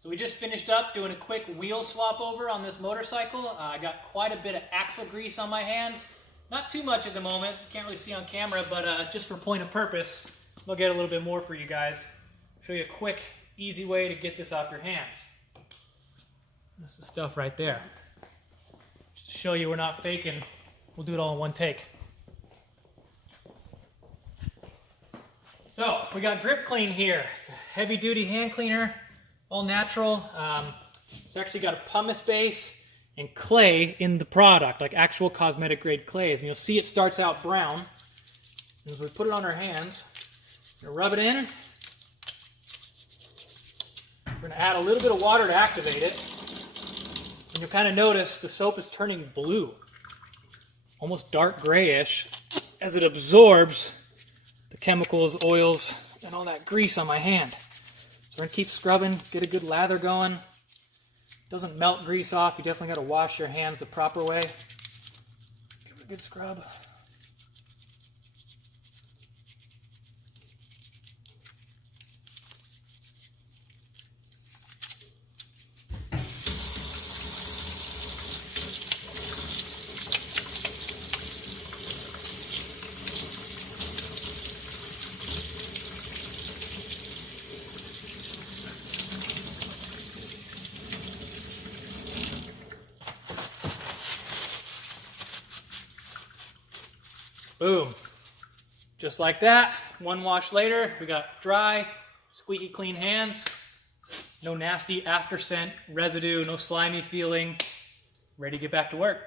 So we just finished up doing a quick wheel swap over on this motorcycle. I got quite a bit of axle grease on my hands. Not too much at the moment, can't really see on camera, but just for point of purpose, I'll get a little bit more for you guys. Show you a quick, easy way to get this off your hands. That's the stuff right there. Just to show you we're not faking, we'll do it all in one take. So, we got Grip Clean here. It's a heavy duty hand cleaner, all natural. It's actually got a pumice base and clay in the product, like actual cosmetic grade clays. And you'll see it starts out brown. And as we put it on our hands, we're gonna rub it in. We're gonna add a little bit of water to activate it. And you'll kind of notice the soap is turning blue, almost dark grayish, as it absorbs the chemicals, oils, and all that grease on my hand. So we're gonna keep scrubbing, get a good lather going. Doesn't melt grease off. You definitely gotta wash your hands the proper way. Give it a good scrub. Boom. Just like that. One wash later, we got dry, squeaky clean hands. No nasty after scent, residue, no slimy feeling. Ready to get back to work.